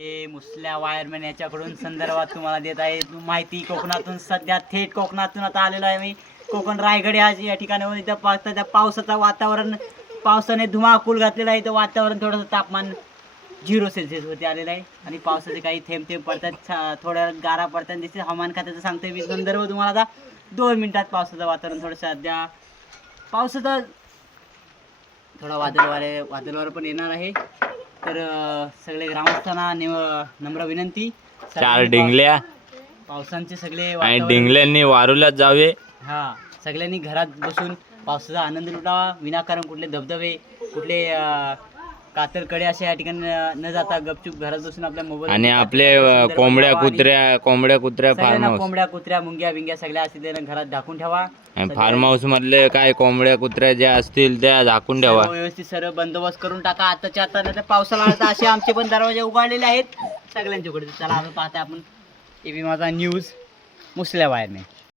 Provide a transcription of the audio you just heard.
हे मुसल्या वायरमॅन याच्याकडून संदर्भात तुम्हाला देत आहे माहिती. कोकणातून सध्या थेट कोकणातून आता आलेलो आहे मी. कोकण रायगड या ठिकाणावर इथं पाहता त्या पावसाचं वातावरण, पावसाने धुमाकूळ घातलेला आहे. इथं वातावरण थोडंसं तापमान 0 सेल्सिअस वरती आलेलं आहे आणि पावसाचे काही थेंब थेंब पडतात, थोड्या गारा पडतात दिसते. हवामान खात्याचं सांगतोय मी संदर्भ तुम्हाला. आता 2 मिनिटात पावसाचं वातावरण थोडंसं सध्या पावसाचा थोडा वादळवार पण येणार आहे. तर सगळे ग्रामस्थांना नम्र विनंती, 4 डिंगल्या पावसांचे सगळे आणि डिंगल्यांनी वारूलाच जावे. हा, सगळ्यांनी घरात बसून पावसाचा आनंद लुटावा. विनाकारण कुठले धबधबे, कुठले कातरकडे अशा या ठिकाणी न जाता गपचूप घरात बसून आपल्या मोबाईल आणि आपले कोंबड्या कुत्र्या कोंबड्या कुत्र्या मुंग्या बिंग्या सगळ्या असतील त्यांना घरात झाकून ठेवा. फार्म हाऊस मधले काय कोंबड्या कुत्र्या ज्या असतील त्या झाकून ठेवा. व्यवस्थित सर्व बंदोबस्त करून टाका आताच्या आता. नाही तर पावसाला आता असे आमचे पण दरवाजे उघडलेले आहेत सगळ्यांच्याकडे. चला आता पाहता आपण एबी माझा न्यूज मुसल्या वायरने.